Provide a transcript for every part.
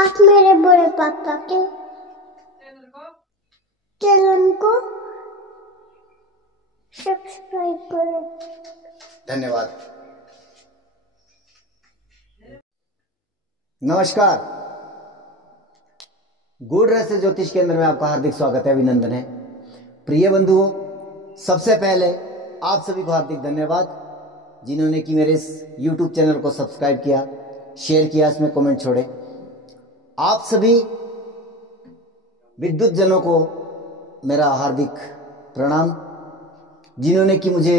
आप मेरे बड़े पापा के चैनल को सब्सक्राइब करें। धन्यवाद। नमस्कार, गूढ़ रहस्य ज्योतिष केंद्र में आपका हार्दिक स्वागत है, अभिनंदन है। प्रिय बंधुओं, सबसे पहले आप सभी को हार्दिक धन्यवाद जिन्होंने कि मेरे इस YouTube चैनल को सब्सक्राइब किया, शेयर किया, इसमें कमेंट छोड़े। आप सभी विद्युत जनों को मेरा हार्दिक प्रणाम, जिन्होंने कि मुझे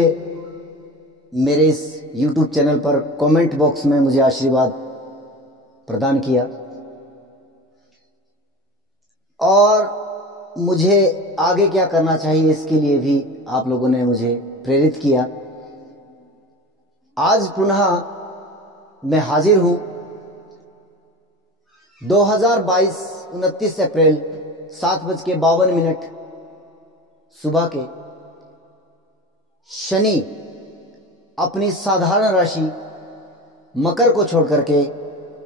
मेरे इस YouTube चैनल पर कमेंट बॉक्स में मुझे आशीर्वाद प्रदान किया और मुझे आगे क्या करना चाहिए इसके लिए भी आप लोगों ने मुझे प्रेरित किया। आज पुनः मैं हाजिर हूं 2022 29 अप्रैल 7:52 सुबह के। शनि अपनी साधारण राशि मकर को छोड़कर के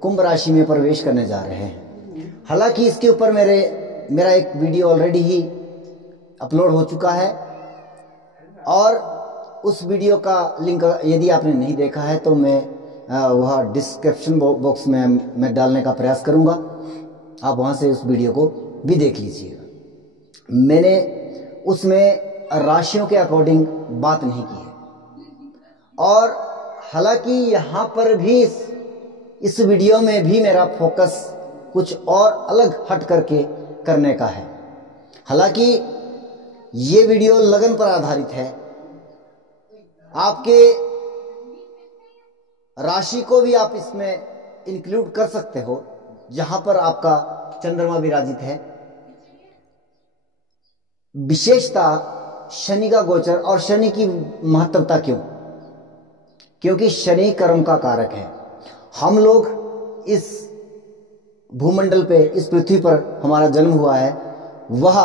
कुंभ राशि में प्रवेश करने जा रहे हैं। हालांकि इसके ऊपर मेरा एक वीडियो ऑलरेडी ही अपलोड हो चुका है और उस वीडियो का लिंक यदि आपने नहीं देखा है तो मैं वह डिस्क्रिप्शन बॉक्स में मैं डालने का प्रयास करूंगा। आप वहां से उस वीडियो को भी देख लीजिएगा। मैंने उसमें राशियों के अकॉर्डिंग बात नहीं की है और हालांकि यहाँ पर भी इस वीडियो में भी मेरा फोकस कुछ और अलग हट करके करने का है। हालांकि ये वीडियो लगन पर आधारित है। आपके राशि को भी आप इसमें इंक्लूड कर सकते हो जहां पर आपका चंद्रमा विराजित है। विशेषता शनि का गोचर और शनि की महत्वता क्यों? क्योंकि शनि कर्म का कारक है। हम लोग इस भूमंडल पे, इस पृथ्वी पर हमारा जन्म हुआ है, वह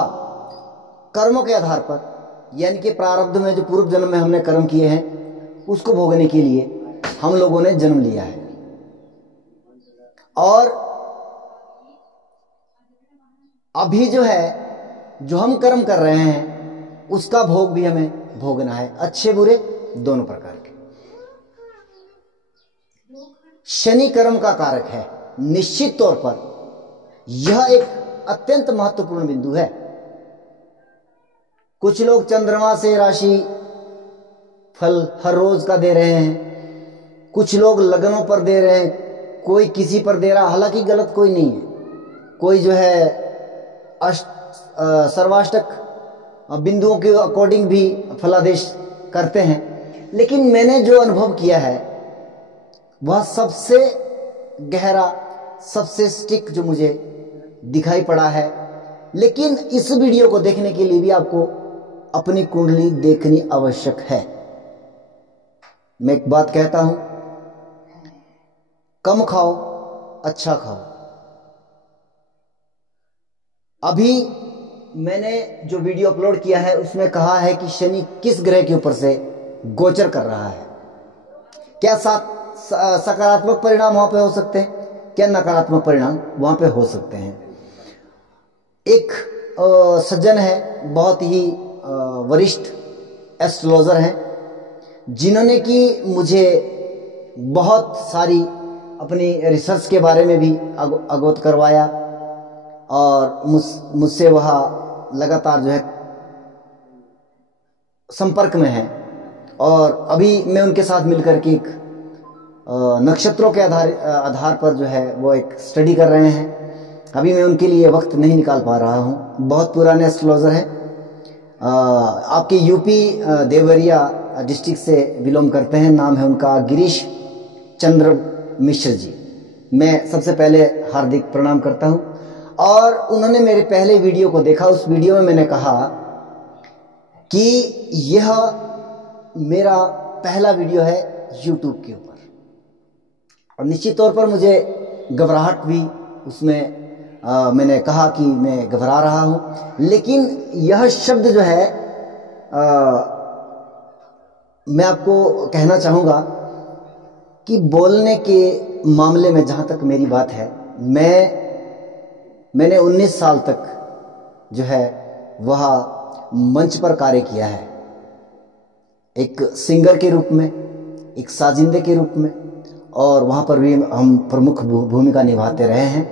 कर्मों के आधार पर, यानी कि प्रारब्ध में जो पूर्व जन्म में हमने कर्म किए हैं उसको भोगने के लिए हम लोगों ने जन्म लिया है और अभी जो हम कर्म कर रहे हैं उसका भोग भी हमें भोगना है, अच्छे बुरे दोनों प्रकार के। शनि कर्म का कारक है। निश्चित तौर पर यह एक अत्यंत महत्वपूर्ण बिंदु है। कुछ लोग चंद्रमा से राशि फल हर रोज का दे रहे हैं, कुछ लोग लगनों पर दे रहे हैं, कोई किसी पर दे रहा। हालांकि गलत कोई नहीं है। कोई जो है सर्वाष्टक बिंदुओं के अकॉर्डिंग भी फलादेश करते हैं, लेकिन मैंने जो अनुभव किया है वह सबसे गहरा, सबसे स्टिक जो मुझे दिखाई पड़ा है। लेकिन इस वीडियो को देखने के लिए भी आपको अपनी कुंडली देखनी आवश्यक है। मैं एक बात कहता हूं, कम खाओ अच्छा खाओ। अभी मैंने जो वीडियो अपलोड किया है उसमें कहा है कि शनि किस ग्रह के ऊपर से गोचर कर रहा है। क्या सकारात्मक परिणाम वहां पे हो सकते हैं, क्या नकारात्मक परिणाम वहां पे हो सकते हैं। एक सज्जन है, बहुत ही वरिष्ठ एस्ट्रोलॉजर हैं, जिन्होंने कि मुझे बहुत सारी अपनी रिसर्च के बारे में भी अवगत करवाया और मुझसे वह लगातार जो है संपर्क में है और अभी मैं उनके साथ मिलकर के एक नक्षत्रों के आधार पर जो है वो एक स्टडी कर रहे हैं। अभी मैं उनके लिए वक्त नहीं निकाल पा रहा हूं। बहुत पुराने एस्ट्रोलॉजर हैं, आपके यूपी देवरिया डिस्ट्रिक्ट से बिलोंग करते हैं। नाम है उनका गिरीश चंद्र मिश्र जी। मैं सबसे पहले हार्दिक प्रणाम करता हूं और उन्होंने मेरे पहले वीडियो को देखा। उस वीडियो में मैंने कहा कि यह मेरा पहला वीडियो है YouTube के ऊपर और निश्चित तौर पर मुझे घबराहट भी उसमें मैंने कहा कि मैं घबरा रहा हूं। लेकिन यह शब्द जो है मैं आपको कहना चाहूंगा कि बोलने के मामले में जहां तक मेरी बात है, मैं मैंने 19 साल तक जो है वह मंच पर कार्य किया है, एक सिंगर के रूप में, एक साजिंदे के रूप में, और वहाँ पर भी हम प्रमुख भूमिका निभाते रहे हैं।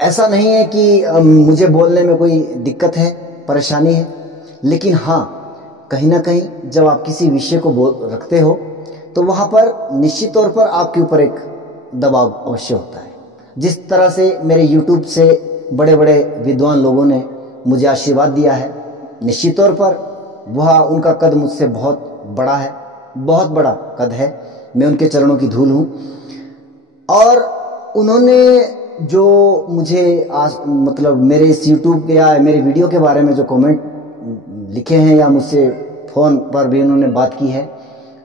ऐसा नहीं है कि मुझे बोलने में कोई दिक्कत है, परेशानी है, लेकिन हाँ, कहीं ना कहीं जब आप किसी विषय को रखते हो तो वहाँ पर निश्चित तौर पर आपके ऊपर एक दबाव अवश्य होता है। जिस तरह से मेरे YouTube से बड़े बड़े विद्वान लोगों ने मुझे आशीर्वाद दिया है, निश्चित तौर पर वह उनका कद मुझसे बहुत बड़ा है, बहुत बड़ा कद है। मैं उनके चरणों की धूल हूँ, और उन्होंने जो मुझे मतलब मेरे इस YouTube या मेरे वीडियो के बारे में जो कमेंट लिखे हैं या मुझसे फ़ोन पर भी उन्होंने बात की है,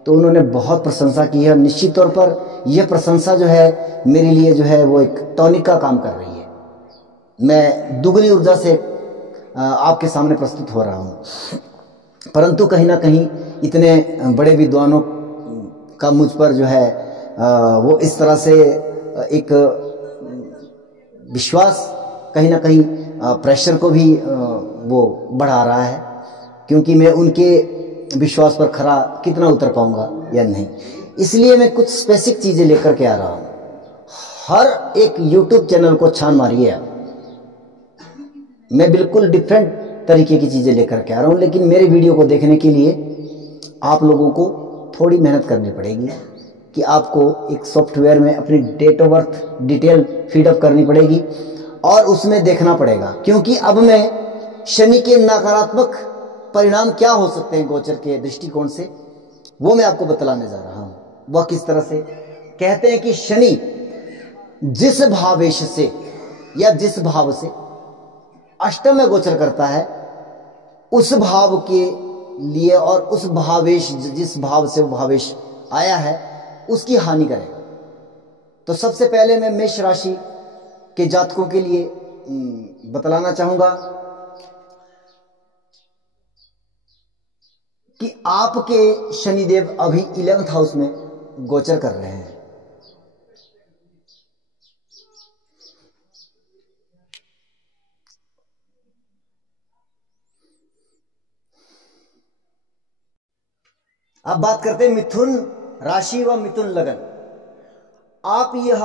तो उन्होंने बहुत प्रशंसा की है। और निश्चित तौर पर यह प्रशंसा जो है मेरे लिए जो है वो एक टॉनिक का काम कर रही है। मैं दुगनी ऊर्जा से आपके सामने प्रस्तुत हो रहा हूँ, परंतु कहीं ना कहीं इतने बड़े विद्वानों का मुझ पर जो है वो इस तरह से एक विश्वास कहीं ना कहीं प्रेशर को भी वो बढ़ा रहा है, क्योंकि मैं उनके विश्वास पर खरा कितना उतर पाऊंगा या नहीं। इसलिए मैं कुछ स्पेसिफिक चीजें लेकर के आ रहा हूं। हर एक YouTube चैनल को छान मारिए आप, मैं बिल्कुल डिफरेंट तरीके की चीजें लेकर के आ रहा हूं, लेकिन मेरे वीडियो को देखने के लिए आप लोगों को थोड़ी मेहनत करनी पड़ेगी कि आपको एक सॉफ्टवेयर में अपनी डेट ऑफ बर्थ डिटेल फीडअप करनी पड़ेगी और उसमें देखना पड़ेगा, क्योंकि अब मैं शनि के नकारात्मक परिणाम क्या हो सकते हैं गोचर के दृष्टिकोण से, वो मैं आपको बतलाने जा रहा हूं। वह किस तरह से कहते हैं कि शनि जिस भावेश से या जिस भाव से अष्टम में गोचर करता है, उस भाव के लिए और उस भावेश जिस भाव से वो भावेश आया है उसकी हानि करेगा। तो सबसे पहले मैं मेष राशि के जातकों के लिए बतलाना चाहूंगा कि आपके शनिदेव अभी 11th हाउस में गोचर कर रहे हैं। अब बात करते हैं मिथुन राशि व मिथुन लगन। आप यह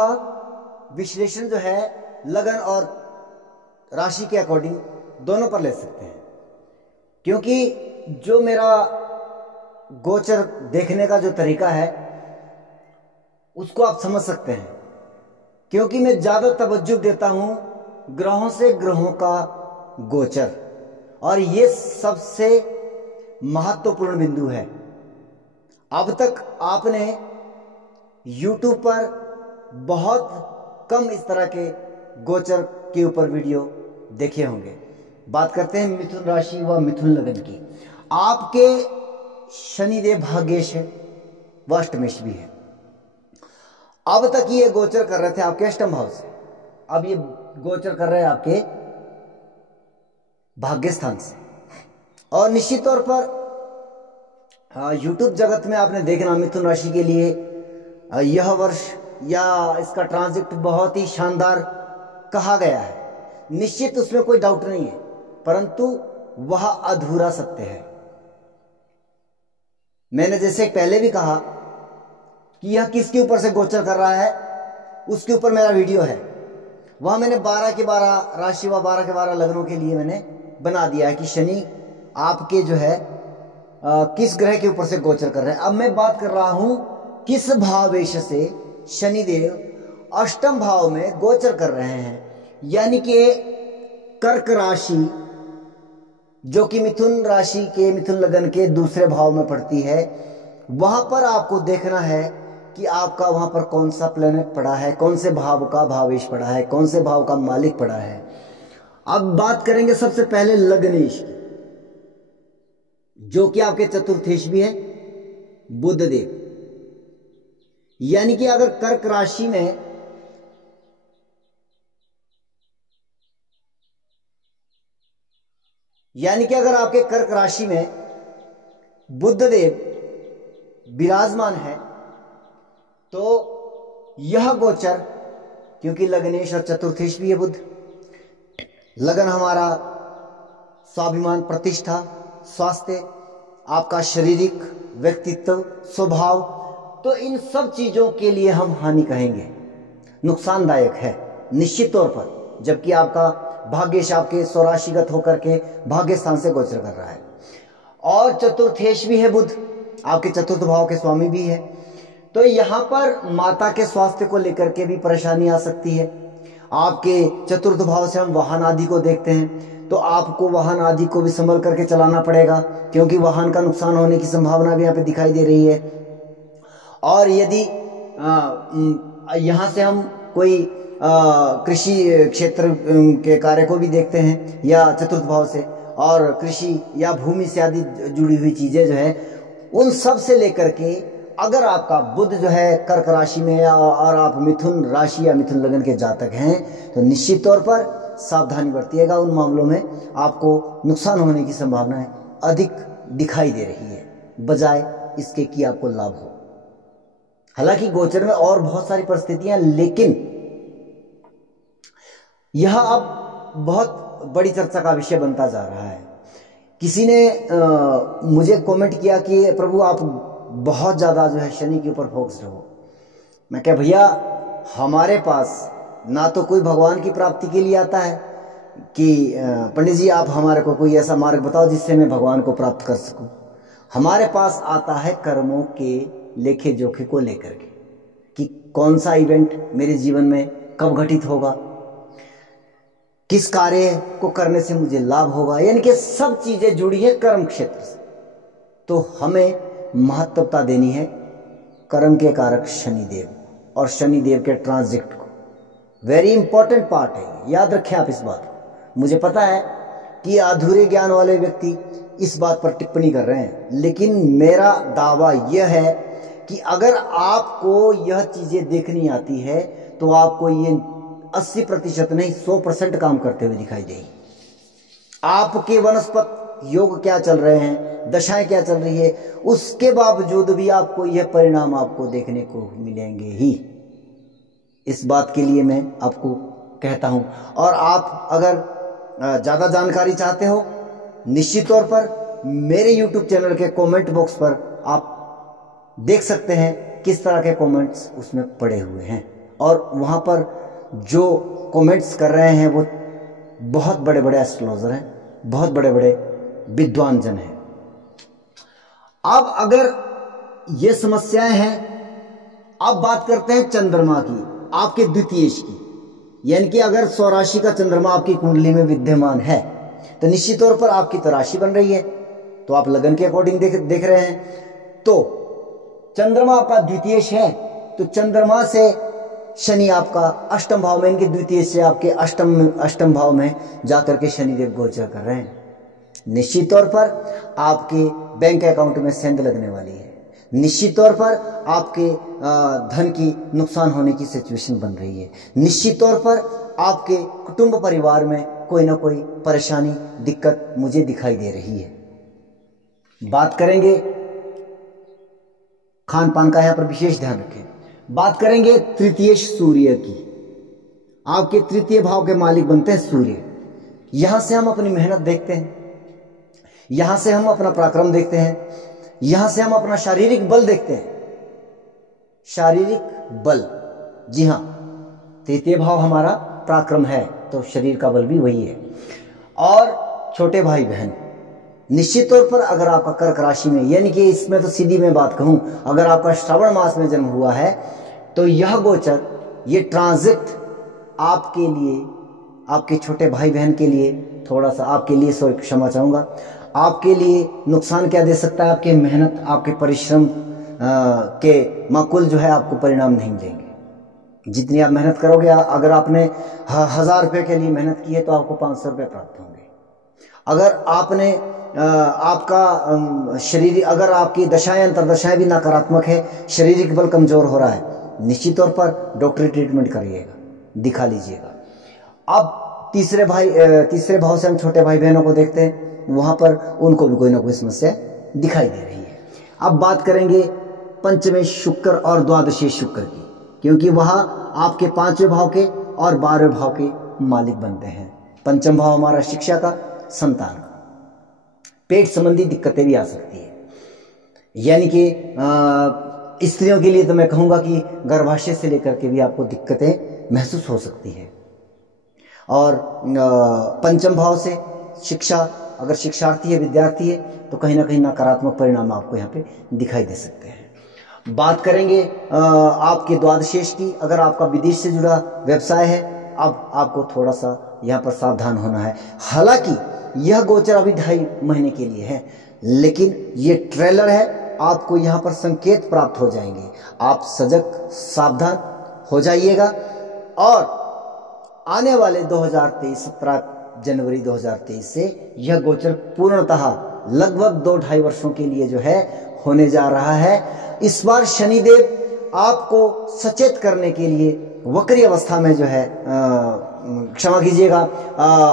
विश्लेषण जो है लगन और राशि के अकॉर्डिंग दोनों पर ले सकते हैं, क्योंकि जो मेरा गोचर देखने का जो तरीका है उसको आप समझ सकते हैं, क्योंकि मैं ज्यादा तवज्जो देता हूं ग्रहों से ग्रहों का गोचर, और ये सबसे महत्वपूर्ण बिंदु है। अब तक आपने YouTube पर बहुत कम इस तरह के गोचर के ऊपर वीडियो देखे होंगे। बात करते हैं मिथुन राशि व मिथुन लगन की। आपके शनिदेव भाग्येश है व अष्टमेश भी है। अब तक ये गोचर कर रहे थे आपके अष्टम भाव से, अब ये गोचर कर रहे हैं आपके भाग्य स्थान से। और निश्चित तौर पर YouTube जगत में आपने देखना मिथुन राशि के लिए यह वर्ष या इसका ट्रांजिट बहुत ही शानदार कहा गया है। निश्चित उसमें कोई डाउट नहीं है, परंतु वह अधूरा सत्य है। मैंने जैसे पहले भी कहा कि यह किसके ऊपर से गोचर कर रहा है, उसके ऊपर मेरा वीडियो है। वह मैंने 12 के 12 राशि व 12 के 12 लग्नों के लिए मैंने बना दिया है कि शनि आपके जो है किस ग्रह के ऊपर से गोचर कर रहे हैं। अब मैं बात कर रहा हूं किस भावेश से शनिदेव अष्टम भाव में गोचर कर रहे हैं, यानी कि कर्क राशि जो कि मिथुन राशि के मिथुन लगन के दूसरे भाव में पड़ती है। वहां पर आपको देखना है कि आपका वहां पर कौन सा प्लेनेट पड़ा है, कौन से भाव का भावेश पड़ा है, कौन से भाव का मालिक पड़ा है। अब बात करेंगे सबसे पहले लग्नेश की, जो कि आपके चतुर्थेश भी है बुध देव। यानी कि अगर कर्क राशि में अगर आपके कर्क राशि में बुध देव विराजमान है, तो यह गोचर क्योंकि लग्नेश और चतुर्थेश भी है बुध। लगन हमारा स्वाभिमान, प्रतिष्ठा, स्वास्थ्य, आपका शारीरिक व्यक्तित्व, स्वभाव, तो इन सब चीजों के लिए हम हानि कहेंगे, नुकसानदायक है निश्चित तौर पर। जबकि आपका भाग्यश आपके स्वराशिगत होकर के भाग्य स्थान से गोचर कर रहा है। और चतुर्थेश भी है बुध, आपके चतुर्थ भाव के स्वामी भी है। तो यहां पर माता के स्वास्थ्य को लेकर के भी परेशानी आ सकती है। आपके चतुर्थ भाव से हम वाहन आदि को देखते हैं, तो आपको वाहन आदि को भी संभल करके चलाना पड़ेगा, क्योंकि वाहन का नुकसान होने की संभावना भी यहाँ पे दिखाई दे रही है। और यदि यहाँ से हम कोई कृषि क्षेत्र के कार्य को भी देखते हैं या चतुर्थ भाव से, और कृषि या भूमि से आदि जुड़ी हुई चीजें जो है, उन सब से लेकर के अगर आपका बुध जो है कर्क राशि में है और आप मिथुन राशि या मिथुन लगन के जातक हैं, तो निश्चित तौर पर सावधानी बरतिएगा। उन मामलों में आपको नुकसान होने की संभावनाएं अधिक दिखाई दे रही है, बजाय इसके कि आपको लाभ हो। हालांकि गोचर में और बहुत सारी परिस्थितियां, लेकिन यह अब बहुत बड़ी चर्चा का विषय बनता जा रहा है। किसी ने मुझे कमेंट किया कि प्रभु आप बहुत ज्यादा जो है शनि के ऊपर फोकस्ड हो। मैं क्या भैया, हमारे पास ना तो कोई भगवान की प्राप्ति के लिए आता है कि पंडित जी आप हमारे को कोई ऐसा मार्ग बताओ जिससे मैं भगवान को प्राप्त कर सकूं। हमारे पास आता है कर्मों के लेखे जोखे को लेकर के, कि कौन सा इवेंट मेरे जीवन में कब घटित होगा, किस कार्य को करने से मुझे लाभ होगा, यानी कि सब चीजें जुड़ी है कर्म क्षेत्र से। तो हमें महत्वता देनी है कर्म के कारक शनिदेव और शनिदेव के ट्रांजिट को। वेरी इंपॉर्टेंट पार्ट है, याद रखें आप इस बात को। मुझे पता है कि अधूरे ज्ञान वाले व्यक्ति इस बात पर टिप्पणी कर रहे हैं, लेकिन मेरा दावा यह है कि अगर आपको यह चीजें देखनी आती है तो आपको ये 80% नहीं 100% काम करते हुए दिखाई देगी। आपके वनस्पत योग क्या चल रहे हैं, दशाएं क्या चल रही है, उसके बावजूद भी आपको यह परिणाम आपको देखने को मिलेंगे ही। इस बात के लिए मैं आपको कहता हूं। और आप अगर ज्यादा जानकारी चाहते हो, निश्चित तौर पर मेरे YouTube चैनल के कमेंट बॉक्स पर आप देख सकते हैं किस तरह के कमेंट्स उसमें पड़े हुए हैं। और वहां पर जो कमेंट्स कर रहे हैं वो बहुत बड़े बड़े एस्ट्रोलॉजर हैं, बहुत बड़े बड़े विद्वान जन हैं। अब अगर ये समस्याएं हैं, अब बात करते हैं चंद्रमा की, आपके द्वितीयेश की। यानी कि अगर स्वराशि का चंद्रमा आपकी कुंडली में विद्यमान है तो निश्चित तौर पर आपकी तो राशि बन रही है, तो आप लगन के अकॉर्डिंग देख रहे हैं। तो चंद्रमा आपका द्वितीयेश है, तो चंद्रमा से शनि आपका अष्टम भाव में, इनके द्वितीय से आपके अष्टम भाव में जाकर के शनिदेव गोचर कर रहे हैं। निश्चित तौर पर आपके बैंक अकाउंट में सेंध लगने वाली है, निश्चित तौर पर आपके धन की नुकसान होने की सिचुएशन बन रही है, निश्चित तौर पर आपके कुटुंब परिवार में कोई ना कोई परेशानी दिक्कत मुझे दिखाई दे रही है। बात करेंगे खान पान का, यहां पर विशेष ध्यान रखें। बात करेंगे तृतीयेश सूर्य की। आपके तृतीय भाव के मालिक बनते हैं सूर्य। यहां से हम अपनी मेहनत देखते हैं, यहां से हम अपना पराक्रम देखते हैं, यहां से हम अपना शारीरिक बल देखते हैं। शारीरिक बल, जी हां, तृतीय भाव हमारा पराक्रम है, तो शरीर का बल भी वही है। और छोटे भाई बहन, निश्चित तौर पर अगर आपका कर्क राशि में, यानी कि इसमें तो सीधी मैं बात कहूं, अगर आपका श्रावण मास में जन्म हुआ है तो यह गोचर, ये ट्रांजिट आपके लिए, आपके छोटे भाई बहन के लिए थोड़ा सा, आपके लिए सॉरी क्षमा चाहूंगा, आपके लिए नुकसान क्या दे सकता है। आपके मेहनत, आपके परिश्रम के माकुल जो है आपको परिणाम नहीं देंगे। जितनी आप मेहनत करोगे, अगर आपने 1000 रुपये के लिए मेहनत की है तो आपको 500 रुपये प्राप्त होंगे। अगर आपने आपका शरीर, अगर आपकी दशाएं अंतरदशाएं भी नकारात्मक है, शारीरिक बल कमजोर हो रहा है, निश्चित तौर पर डॉक्टरी ट्रीटमेंट करिएगा, दिखा लीजिएगा। अब तीसरे भाव से हम छोटे भाई बहनों को देखते हैं, वहां पर उनको भी कोई ना कोई समस्या दिखाई दे रही है। अब बात करेंगे पंचमेश शुक्र और द्वादशेश शुक्र की। क्योंकि वह आपके 5वें भाव के और 12वें भाव के मालिक बनते हैं। पंचम भाव हमारा शिक्षा का, संतान का। पेट संबंधी दिक्कतें भी आ सकती है, यानी कि स्त्रियों के लिए तो मैं कहूँगा कि गर्भाशय से लेकर के भी आपको दिक्कतें महसूस हो सकती है। और पंचम भाव से शिक्षा, अगर शिक्षार्थी है, विद्यार्थी है, तो कहीं ना कहीं नकारात्मक परिणाम आपको यहाँ पे दिखाई दे सकते हैं। बात करेंगे आपके द्वादशेश की। अगर आपका विदेश से जुड़ा व्यवसाय है, अब आपको थोड़ा सा यहाँ पर सावधान होना है। हालांकि यह गोचर अभी 2.5 महीने के लिए है, लेकिन ये ट्रेलर है, आपको यहाँ पर संकेत प्राप्त हो जाएंगे। आप सजग सावधान हो जाइएगा। और आने वाले 2023 17 जनवरी 2023 से यह गोचर पूर्णतः लगभग 2-2.5 वर्षों के लिए जो है होने जा रहा है। इस बार शनिदेव आपको सचेत करने के लिए वक्री अवस्था में जो है, क्षमा कीजिएगा,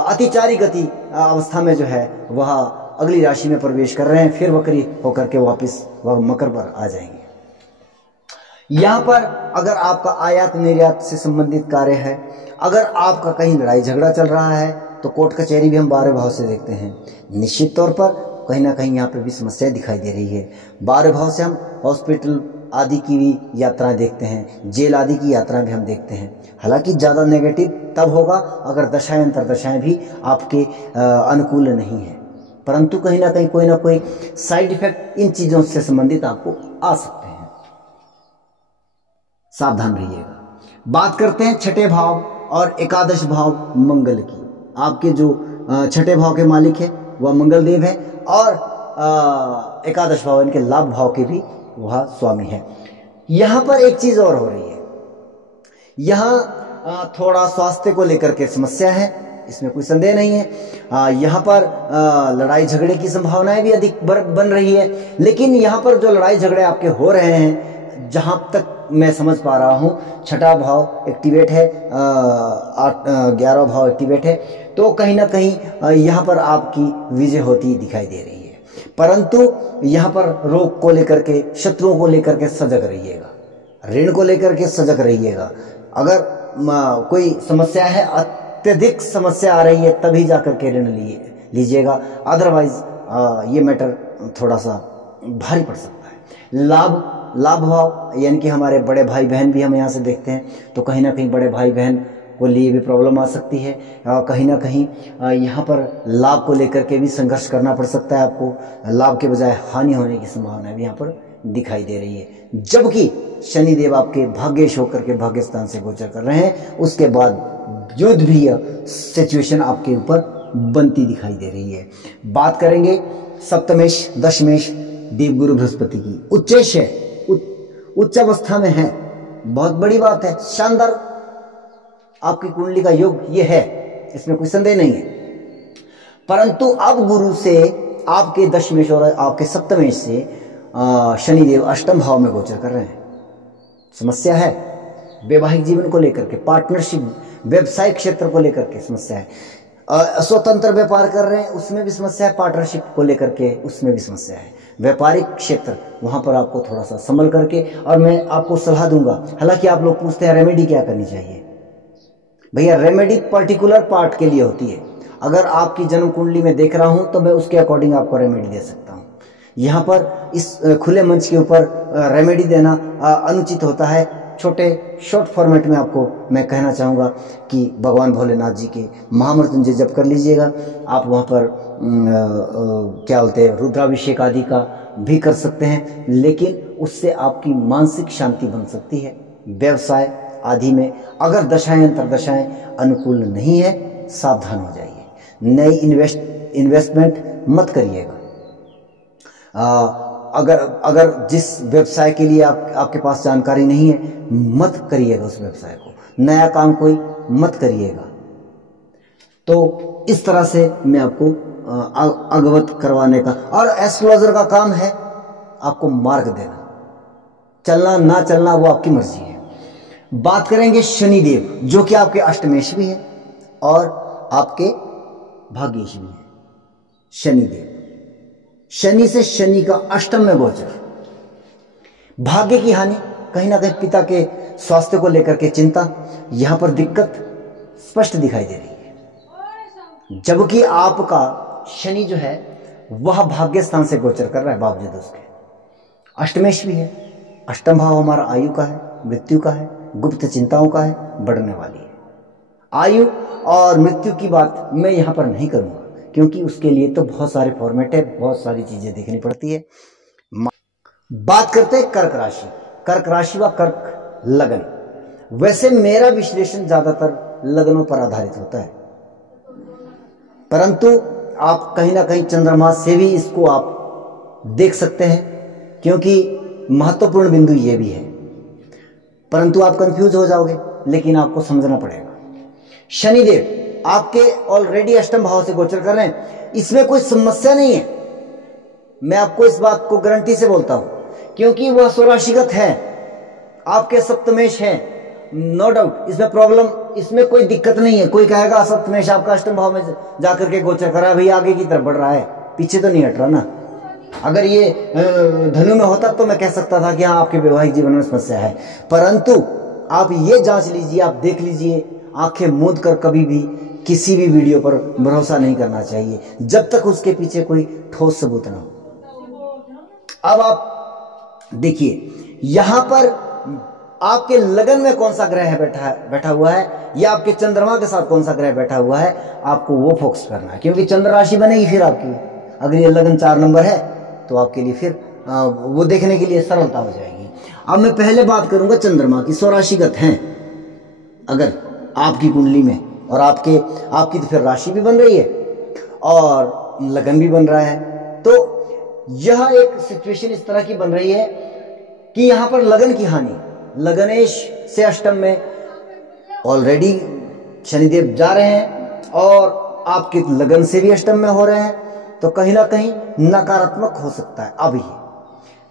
अतिचारी गति अवस्था में जो है वह अगली राशि में प्रवेश कर रहे हैं। फिर वक्री होकर के वापस वह मकर पर आ जाएंगे। यहाँ पर अगर आपका आयात निर्यात से संबंधित कार्य है, अगर आपका कहीं लड़ाई झगड़ा चल रहा है, तो कोर्ट कचहरी भी हम 12 भाव से देखते हैं। निश्चित तौर पर कहीं ना कहीं यहाँ पे भी समस्या दिखाई दे रही है। 12 भाव से हम हॉस्पिटल आदि की भी यात्राएं देखते हैं, जेल आदि की यात्राएं भी हम देखते हैं। हालांकि ज़्यादा नेगेटिव तब होगा अगर दशाएं अंतरदशाएं भी आपके अनुकूल नहीं है, परंतु कहीं ना कहीं कोई ना कोई साइड इफेक्ट इन चीज़ों से संबंधित आपको आ सकते हैं। सावधान रहिएगा। बात करते हैं छठे भाव और एकादश भाव मंगल की। आपके जो छठे भाव के मालिक है वह मंगल देव है, और एकादश भाव इनके लाभ भाव के भी वह स्वामी है। यहाँ पर एक चीज और हो रही है, यहाँ थोड़ा स्वास्थ्य को लेकर के समस्या है, इसमें कोई संदेह नहीं है। यहाँ पर लड़ाई झगड़े की संभावनाएं भी अधिक बन रही है। लेकिन यहाँ पर जो लड़ाई झगड़े आपके हो रहे हैं, जहां तक मैं समझ पा रहा हूं, छठा भाव एक्टिवेट है, 11वां भाव एक्टिवेट है, तो कहीं ना कहीं यहाँ पर आपकी विजय होती दिखाई दे रही है। परंतु यहाँ पर रोग को लेकर के, शत्रुओं को लेकर के सजग रहिएगा, ऋण को लेकर के सजग रहिएगा। अगर कोई समस्या है, अत्यधिक समस्या आ रही है, तभी जाकर के ऋण लीजिएगा, अदरवाइज ये मैटर थोड़ा सा भारी पड़ सकता है। लाभ भाव यानी कि हमारे बड़े भाई बहन भी हम यहाँ से देखते हैं, तो कहीं ना कहीं बड़े भाई बहन को लिए भी प्रॉब्लम आ सकती है। कहीं ना कहीं यहाँ पर लाभ को लेकर के भी संघर्ष करना पड़ सकता है आपको। लाभ के बजाय हानि होने की संभावना भी यहाँ पर दिखाई दे रही है। जबकि शनिदेव आपके भाग्येश होकर के भाग्य स्थान से गोचर कर रहे हैं, उसके बाद युद्ध भी सिचुएशन आपके ऊपर बनती दिखाई दे रही है। बात करेंगे सप्तमेश दशमेश देवगुरु बृहस्पति की। उच्चेश है, उच्च अवस्था में है, बहुत बड़ी बात है, शानदार आपकी कुंडली का योग ये है, इसमें कोई संदेह नहीं है। परंतु अब गुरु से आपके दशमेश और आपके सप्तमेश से शनिदेव अष्टम भाव में गोचर कर रहे हैं। समस्या है वैवाहिक जीवन को लेकर के, पार्टनरशिप, व्यवसाय क्षेत्र को लेकर के समस्या है। स्वतंत्र व्यापार कर रहे हैं उसमें भी समस्या है, पार्टनरशिप को लेकर के उसमें भी समस्या है। व्यापारिक क्षेत्र वहां पर आपको थोड़ा सा संभल करके, और मैं आपको सलाह दूंगा, हालांकि आप लोग पूछते हैं रेमेडी क्या करनी चाहिए। भैया रेमेडी पर्टिकुलर पार्ट के लिए होती है। अगर आपकी जन्म कुंडली में देख रहा हूं तो मैं उसके अकॉर्डिंग आपको रेमेडी दे सकता हूं। यहाँ पर इस खुले मंच के ऊपर रेमेडी देना अनुचित होता है। शॉर्ट फॉर्मेट में आपको मैं कहना चाहूँगा कि भगवान भोलेनाथ जी के महामृत्युंजय जप कर लीजिएगा। आप वहाँ पर क्या बोलते हैं, रुद्राभिषेक आदि का भी कर सकते हैं, लेकिन उससे आपकी मानसिक शांति बन सकती है। व्यवसाय आदि में अगर दशाएं अंतरदशाएं अनुकूल नहीं है, सावधान हो जाइए। नई इन्वेस्टमेंट मत करिएगा। अगर जिस व्यवसाय के लिए आपके पास जानकारी नहीं है, मत करिएगा उस व्यवसाय को। नया काम कोई मत करिएगा। तो इस तरह से मैं आपको अवगत करवाने का, और एस्ट्रोलॉजर का काम है आपको मार्ग देना। चलना ना चलना वो आपकी मर्जी है। बात करेंगे शनिदेव, जो कि आपके अष्टमेश भी है और आपके भाग्येश भी है। शनिदेव, शनि से शनि का अष्टम में गोचर, भाग्य की हानि, कहीं ना कहीं पिता के स्वास्थ्य को लेकर के चिंता, यहाँ पर दिक्कत स्पष्ट दिखाई दे रही है। जबकि आपका शनि जो है वह भाग्य स्थान से गोचर कर रहा है, बावजूद उसके अष्टमेश भी है। अष्टम भाव हमारा आयु का है, मृत्यु का है, गुप्त चिंताओं का है, बढ़ने वाली है। आयु और मृत्यु की बात मैं यहाँ पर नहीं करूँगा, क्योंकि उसके लिए तो बहुत सारे फॉर्मेट है, बहुत सारी चीजें देखनी पड़ती है। बात करते हैं कर्क राशि। कर्क राशि व कर्क लगन। वैसे मेरा विश्लेषण ज्यादातर लगनों पर आधारित होता है, परंतु आप कहीं ना कहीं चंद्रमा से भी इसको आप देख सकते हैं, क्योंकि महत्वपूर्ण बिंदु ये भी है। परंतु आप कंफ्यूज हो जाओगे, लेकिन आपको समझना पड़ेगा। शनिदेव आपके ऑलरेडी अष्टम भाव से गोचर कर रहे हैं, इसमें कोई समस्या नहीं है। मैं आपको इस बात को गारंटी से बोलता हूं, क्योंकि वह स्वराशिगत है, आपके सप्तमेश है, नो डाउट। इसमें प्रॉब्लम, इसमें कोई दिक्कत नहीं है। कोई कहेगा सप्तमेश आपका अष्टम भाव में जाकर के गोचर कर रहा है, भाई आगे की तरफ बढ़ रहा है, पीछे तो नहीं हट रहा ना। अगर ये धनु में होता तो मैं कह सकता था कि हाँ आपके वैवाहिक जीवन में समस्या है, परंतु आप ये जांच लीजिए, आप देख लीजिए, आंखें मूंद कर कभी भी किसी भी वीडियो पर भरोसा नहीं करना चाहिए जब तक उसके पीछे कोई ठोस सबूत ना हो। अब आप देखिए यहां पर आपके लगन में कौन सा ग्रह बैठा हुआ है, या आपके चंद्रमा के साथ कौन सा ग्रह बैठा हुआ है, आपको वो फोकस करना है, क्योंकि चंद्र राशि बनेगी फिर आपकी। अगर ये लगन 4 नंबर है तो आपके लिए फिर वो देखने के लिए सरलता हो जाएगी। अब मैं पहले बात करूंगा चंद्रमा की। स्वराशिगत हैं अगर आपकी कुंडली में, और आपकी तो फिर राशि भी बन रही है और लगन भी बन रहा है, तो यह एक सिचुएशन इस तरह की बन रही है कि यहां पर लगन की हानि, लगनेश से अष्टम में ऑलरेडी शनिदेव जा रहे हैं और आपके लगन से भी अष्टम में हो रहे हैं, तो कहीं ना कहीं नकारात्मक हो सकता है अभी।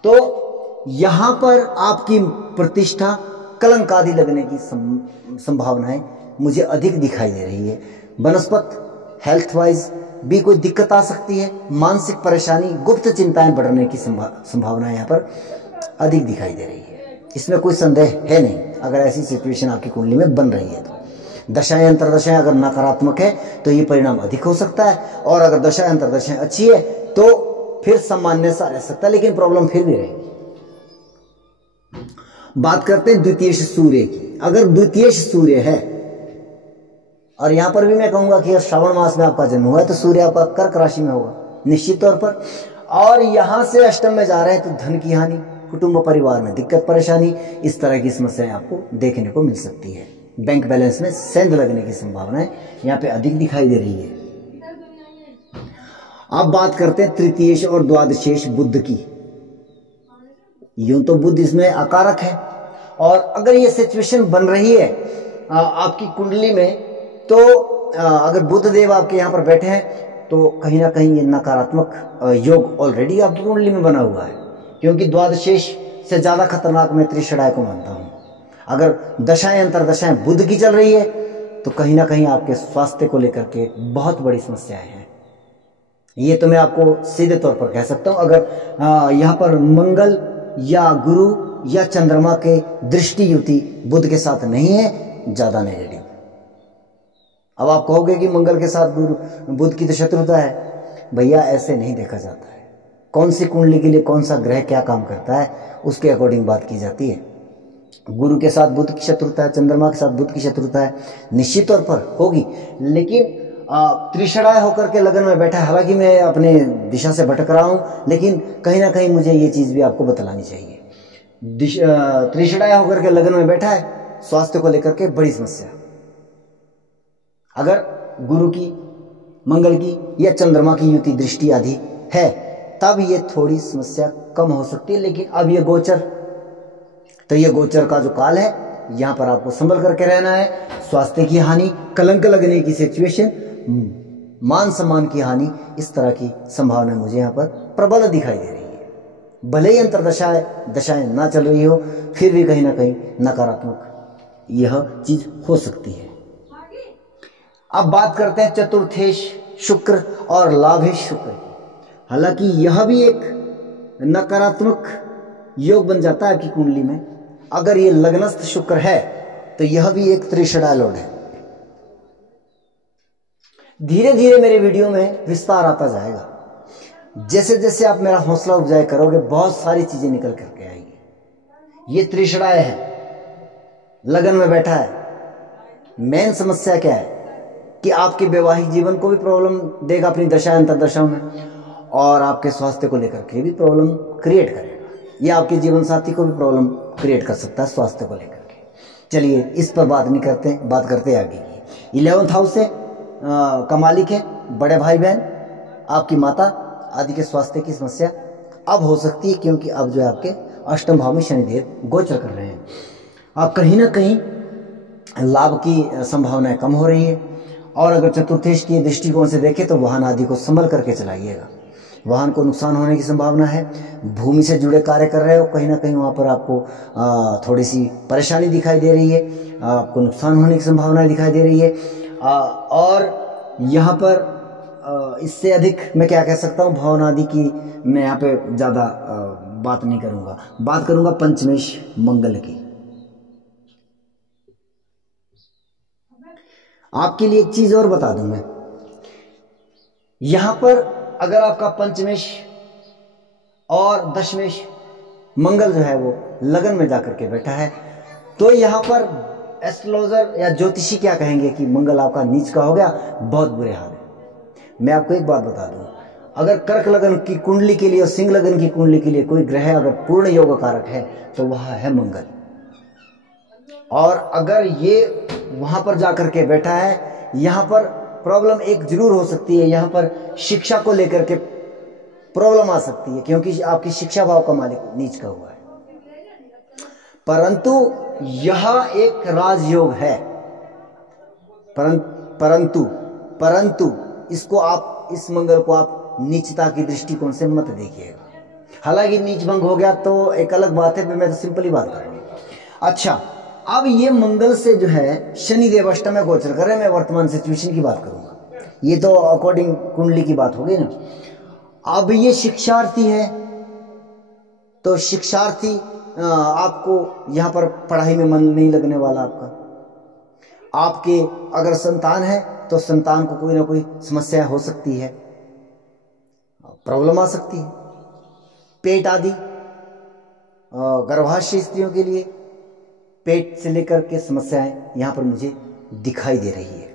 तो यहां पर आपकी प्रतिष्ठा कलंक आदि लगने की संभावनाएं मुझे अधिक दिखाई दे रही है। वनस्पत हेल्थ वाइज भी कोई दिक्कत आ सकती है, मानसिक परेशानी, गुप्त चिंताएं बढ़ने की संभावना यहाँ पर अधिक दिखाई दे रही है। इसमें कोई संदेह है नहीं। अगर ऐसी सिचुएशन आपकी कुंडली में बन रही है तो दशाएं अंतरदशाएं अगर नकारात्मक है तो ये परिणाम अधिक हो सकता है, और अगर दशाएं अंतरदशाएं अच्छी है तो फिर सामान्य सा रह सकता है, लेकिन प्रॉब्लम फिर भी रहेगी। बात करते हैं द्वितीयेश सूर्य की। अगर द्वितीयेश सूर्य है, और यहां पर भी मैं कहूंगा कि श्रावण मास में आपका जन्म हुआ है तो सूर्य आपका कर्क राशि में होगा निश्चित तौर पर, और यहां से अष्टम में जा रहे हैं तो धन की हानि, कुटुंब परिवार में दिक्कत परेशानी, इस तरह की समस्याएं आपको देखने को मिल सकती है। बैंक बैलेंस में सेंध लगने की संभावनाएं यहाँ पे अधिक दिखाई दे रही है। अब बात करते हैं तृतीयेश और द्वादशेश बुध की। यूं तो बुध इसमें अकारक है, और अगर ये सिचुएशन बन रही है आपकी कुंडली में, तो अगर बुध देव आपके यहाँ पर बैठे हैं तो कहीं ना कहीं ये नकारात्मक योग ऑलरेडी आपकी कुंडली में बना हुआ है, क्योंकि द्वादशेश से ज्यादा खतरनाक मैं त्रिषणाय को मानता हूं। अगर दशाएं अंतरदशाएं बुध की चल रही है तो कहीं ना कहीं आपके स्वास्थ्य को लेकर के बहुत बड़ी समस्याएं हैं। ये तो मैं आपको सीधे तौर पर कह सकता हूं। अगर यहाँ पर मंगल या गुरु या चंद्रमा के दृष्टि युति बुध के साथ नहीं है, ज्यादा नेगेटिव। अब आप कहोगे कि मंगल के साथ बुध की तो शत्रुता है। भैया ऐसे नहीं देखा जाता है। कौन सी कुंडली के लिए कौन सा ग्रह क्या काम करता है उसके अकॉर्डिंग बात की जाती है। गुरु के साथ बुध की शत्रुता है, चंद्रमा के साथ बुध की शत्रुता है, निश्चित तौर पर होगी, लेकिन त्रिषणाय होकर के लगन में बैठा है। हालांकि मैं अपने दिशा से भटक रहा हूं, लेकिन कहीं ना कहीं मुझे ये चीज भी आपको बतलानी चाहिए। त्रिषणाय होकर के लगन में बैठा है, स्वास्थ्य को लेकर के बड़ी समस्या। अगर गुरु की, मंगल की या चंद्रमा की युति दृष्टि आदि है तब ये थोड़ी समस्या कम हो सकती है। लेकिन अब ये गोचर, तो ये गोचर का जो काल है, यहां पर आपको संभल करके रहना है। स्वास्थ्य की हानि, कलंक लगने की सिचुएशन, मान सम्मान की हानि, इस तरह की संभावना मुझे यहाँ पर प्रबल दिखाई दे रही है। भले ही दशाएं ना चल रही हो, फिर भी कहीं ना कहीं नकारात्मक यह चीज हो सकती है। अब बात करते हैं चतुर्थेश शुक्र और लाभेश शुक्र की। हालांकि यह भी एक नकारात्मक योग बन जाता है आपकी कुंडली में। अगर ये लग्नस्थ शुक्र है तो यह भी एक त्रिषणा लॉर्ड है। धीरे धीरे मेरे वीडियो में विस्तार आता जाएगा। जैसे जैसे आप मेरा हौसला उपजाए करोगे बहुत सारी चीजें निकल करके आएगी। ये त्रिषणाएं है, लगन में बैठा है। मेन समस्या क्या है कि आपके वैवाहिक जीवन को भी प्रॉब्लम देगा अपनी दशा अंतर्दशाओं में, और आपके स्वास्थ्य को लेकर के भी प्रॉब्लम क्रिएट करेगा। या आपके जीवन साथी को भी प्रॉब्लम क्रिएट कर सकता है स्वास्थ्य को लेकर के। चलिए इस पर बात नहीं करते, बात करते आगे की। 11th हाउस से का मालिक है बड़े भाई बहन, आपकी माता आदि के स्वास्थ्य की समस्या अब हो सकती है, क्योंकि अब जो है आपके अष्टम भाव में शनिदेव गोचर कर रहे हैं। आप कहीं ना कहीं लाभ की संभावनाएं कम हो रही है। और अगर चतुर्थेश की दृष्टिकोण से देखें तो वाहन आदि को संभल करके चलाइएगा। वाहन को नुकसान होने की संभावना है। भूमि से जुड़े कार्य कर रहे हो, कहीं ना कहीं वहाँ पर आपको थोड़ी सी परेशानी दिखाई दे रही है, आपको नुकसान होने की संभावना दिखाई दे रही है। और यहाँ पर इससे अधिक मैं क्या कह सकता हूँ, भवन आदि की मैं यहाँ पे ज़्यादा बात नहीं करूँगा। बात करूँगा पंचमेश मंगल की। आपके लिए एक चीज और बता दूं मैं, यहां पर अगर आपका पंचमेश और दशमेश मंगल जो है वो लगन में जाकर के बैठा है, तो यहां पर एस्ट्रोलॉजर या ज्योतिषी क्या कहेंगे कि मंगल आपका नीच का हो गया, बहुत बुरे हाल है। मैं आपको एक बात बता दूं, अगर कर्क लगन की कुंडली के लिए और सिंह लगन की कुंडली के लिए कोई ग्रह अगर पूर्ण योग कारक है तो वह है मंगल। और अगर ये वहां पर जाकर के बैठा है, यहां पर प्रॉब्लम एक जरूर हो सकती है। यहां पर शिक्षा को लेकर के प्रॉब्लम आ सकती है, क्योंकि आपकी शिक्षा भाव का मालिक नीच का हुआ है। परंतु यह एक राजयोग है। परंतु इसको आप, इस मंगल को आप नीचता की दृष्टिकोण से मत देखिएगा। हालांकि नीच भंग हो गया तो एक अलग बात है, मैं तो सिंपली बात कर रहा हूं। अच्छा, अब ये मंगल से जो है शनिदेव अष्टम में गोचर कर रहे हैं। मैं वर्तमान सिचुएशन की बात करूंगा, ये तो अकॉर्डिंग कुंडली की बात होगी ना। अब ये शिक्षार्थी है, तो शिक्षार्थी आपको यहाँ पर पढ़ाई में मन नहीं लगने वाला आपका। आपके अगर संतान है तो संतान को कोई ना कोई समस्या हो सकती है, प्रॉब्लम आ सकती है। पेट आदि, गर्भाशय स्त्रियों के लिए पेट से लेकर के समस्याएं यहां पर मुझे दिखाई दे रही है।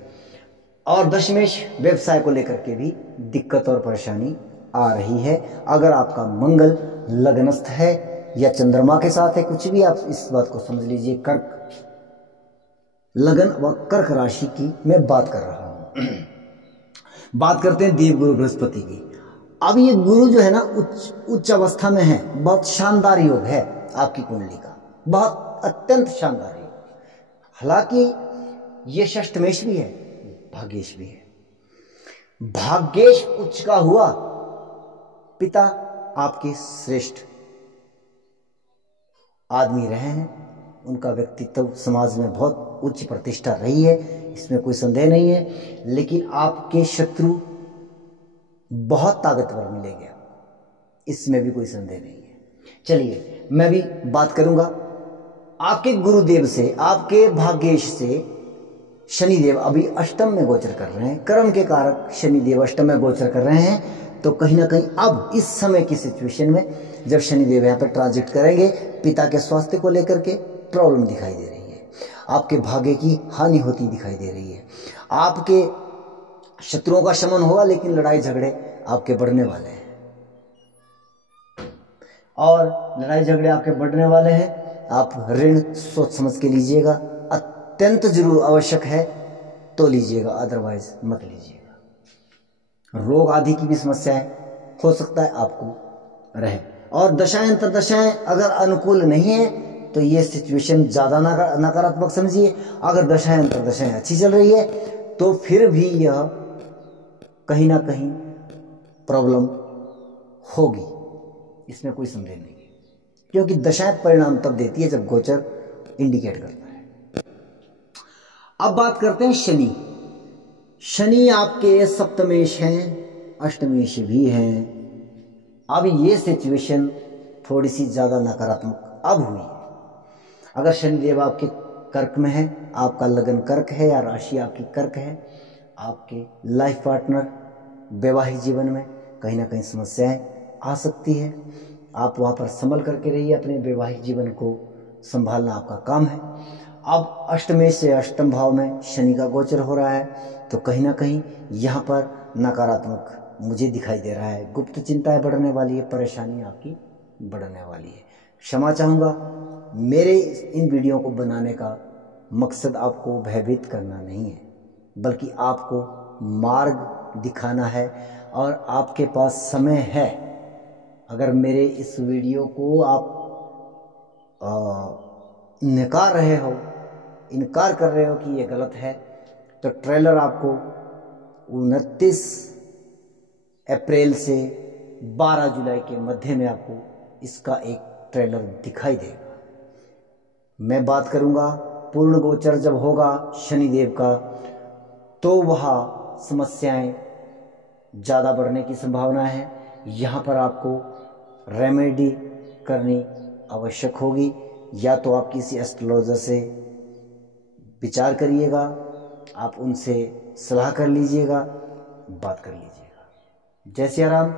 और दशमेश व्यवसाय को लेकर के भी दिक्कत और परेशानी आ रही है। अगर आपका मंगल लग्नस्थ है या चंद्रमा के साथ है, कुछ भी आप इस बात को समझ लीजिए। कर्क लगन व कर्क राशि की मैं बात कर रहा हूं। बात करते हैं देवगुरु बृहस्पति की। अब ये गुरु जो है ना उच्च अवस्था में है, बहुत शानदार योग है आपकी कुंडली का, बहुत अत्यंत शानदार योग। हालांकि ये षष्ठमेश भी है, भाग्येश भी है। भाग्येश उच्च का हुआ, पिता आपके श्रेष्ठ आदमी रहे हैं, उनका व्यक्तित्व समाज में बहुत उच्च प्रतिष्ठा रही है, इसमें कोई संदेह नहीं है। लेकिन आपके शत्रु बहुत ताकतवर मिलेंगे, इसमें भी कोई संदेह नहीं है। चलिए मैं भी बात करूंगा आपके गुरुदेव से, आपके भाग्येश से। शनिदेव अभी अष्टम में गोचर कर रहे हैं, कर्म के कारक शनिदेव अष्टम में गोचर कर रहे हैं। तो कहीं ना कहीं अब इस समय की सिचुएशन में जब शनिदेव यहाँ पर ट्रांजिट करेंगे, पिता के स्वास्थ्य को लेकर के प्रॉब्लम दिखाई दे रही है, आपके भाग्य की हानि होती दिखाई दे रही है। आपके शत्रुओं का शमन होगा, लेकिन लड़ाई झगड़े आपके बढ़ने वाले हैं, और लड़ाई झगड़े आपके बढ़ने वाले हैं। आप ऋण सोच समझ के लीजिएगा, अत्यंत जरूर आवश्यक है तो लीजिएगा, अदरवाइज मत लीजिएगा। रोग आदि की भी समस्याएं हो सकता है आपको रहे। और दशाएं अंतर्दशाएं अगर अनुकूल नहीं है तो ये सिचुएशन ज्यादा नकारात्मक समझिए। अगर दशाएं अंतर्दशाएं अच्छी चल रही है तो फिर भी यह कहीं ना कहीं प्रॉब्लम होगी, इसमें कोई संदेह नहीं है, क्योंकि दशाएं परिणाम तब देती है जब गोचर इंडिकेट करता है। अब बात करते हैं शनि। शनि आपके सप्तमेश हैं, अष्टमेश भी हैं। अब ये सिचुएशन थोड़ी सी ज्यादा नकारात्मक अब हुई है। अगर शनिदेव आपके कर्क में है, आपका लगन कर्क है या राशि आपकी कर्क है, आपके लाइफ पार्टनर वैवाहिक जीवन में कहीं ना कहीं समस्याएं आ सकती है। आप वहाँ पर संभल करके रहिए, अपने वैवाहिक जीवन को संभालना आपका काम है। अब अष्टमेश से अष्टम भाव में शनि का गोचर हो रहा है, तो कहीं ना कहीं यहाँ पर नकारात्मक मुझे दिखाई दे रहा है। गुप्त चिंताएं बढ़ने वाली है, परेशानी आपकी बढ़ने वाली है। क्षमा चाहूँगा, मेरे इन वीडियो को बनाने का मकसद आपको भयभीत करना नहीं है, बल्कि आपको मार्ग दिखाना है। और आपके पास समय है, अगर मेरे इस वीडियो को आप नकार रहे हो, इनकार कर रहे हो कि ये गलत है, तो ट्रेलर आपको 29 अप्रैल से 12 जुलाई के मध्य में आपको इसका एक ट्रेलर दिखाई देगा। मैं बात करूंगा पूर्ण गोचर जब होगा शनिदेव का, तो वह समस्याएं ज़्यादा बढ़ने की संभावना है। यहाँ पर आपको रेमेडी करनी आवश्यक होगी, या तो आप किसी एस्ट्रोलॉजर से विचार करिएगा, आप उनसे सलाह कर लीजिएगा, बात कर लीजिएगा। जय सिया राम।